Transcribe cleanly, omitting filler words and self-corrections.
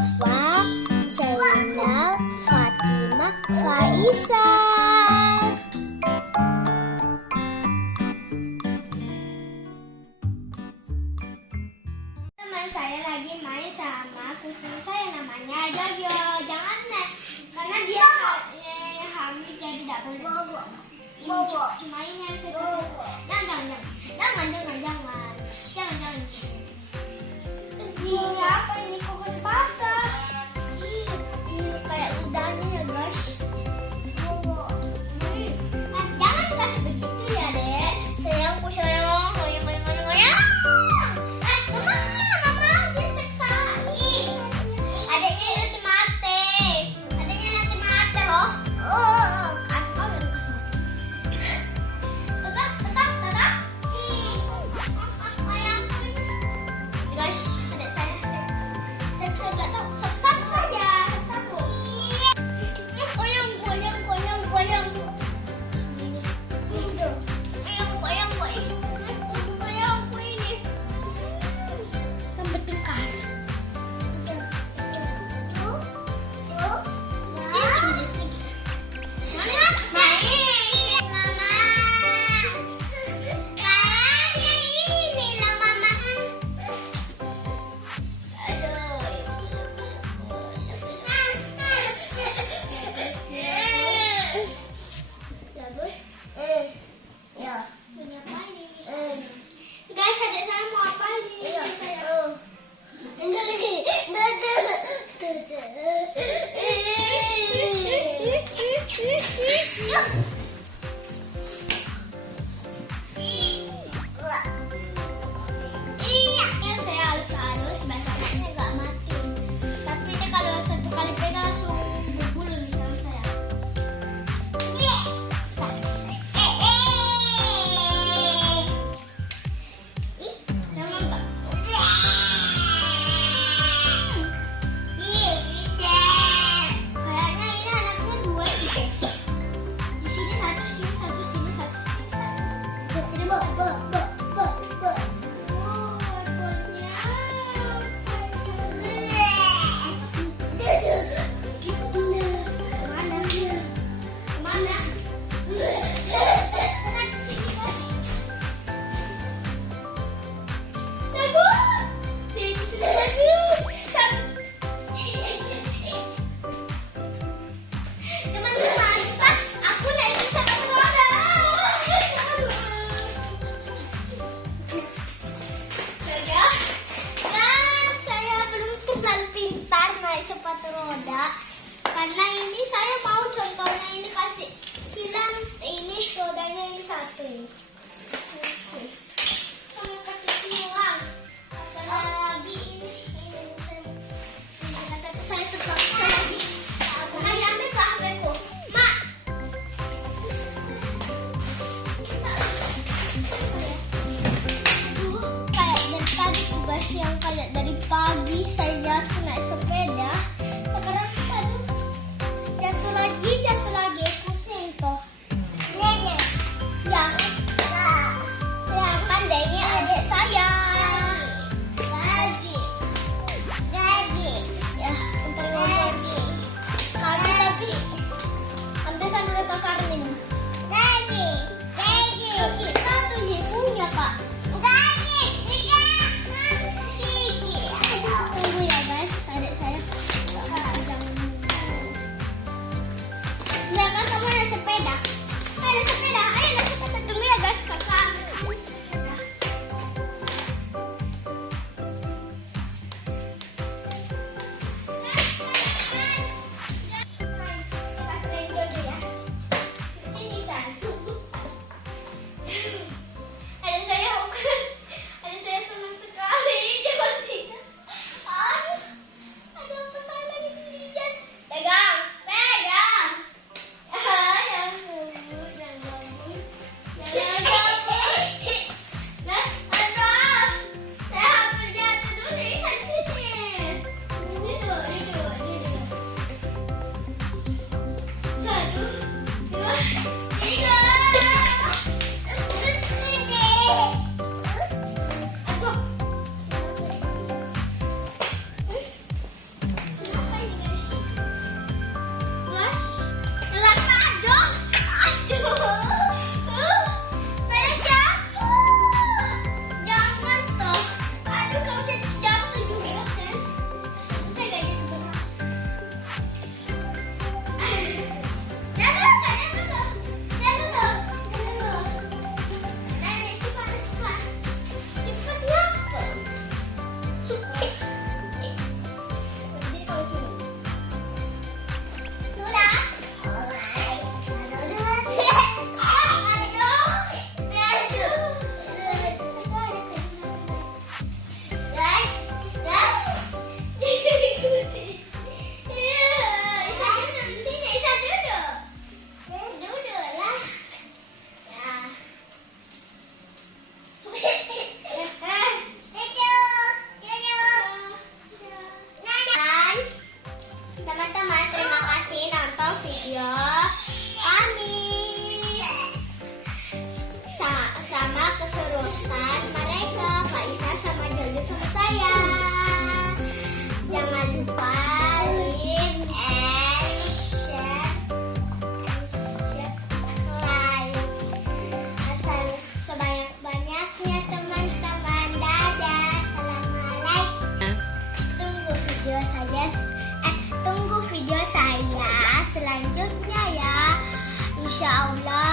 Safa, Zainal, Fatimah, Faisal. Teman saya lagi main sama kucing saya namanya Jojo. Jangan karena dia hamil jadi tidak boleh. Ini cuma ini yang saya jangan. Ini apa ini kok basah? Ini kayak ludahnya ya guys. Jangan kasih begitu ya dek. Sayangku sayang, goyang. Mama diseksain. Adiknya nanti mati loh. Aku yang kasih mati. Tetap. Guys, adik saya nggak tahu. Sak saja. Goyang. Goyang ini. Sampai tengkar. Guys, adik saya mau apa ini? Saya halus basahnya nggak mati. Tapi ini kalau satu kali pegang langsung berbulu di tangan saya. Jangan Mbak. Kayaknya ini anaknya dua sih. Di sini satu, sini satu, sini satu. Ini Mbak. Sepatu roda karena ini saya mau contohnya ini kasih bilang ini rodanya ini satu sama kasih bilang lagi ini tapi saya terpaksa lagi aku hanya ambil ke HP-ku mak kayak dari tadi tugas yang kayak dari pagi saya naik sepeda sekarang jatuh lagi pusing toh ya Allah.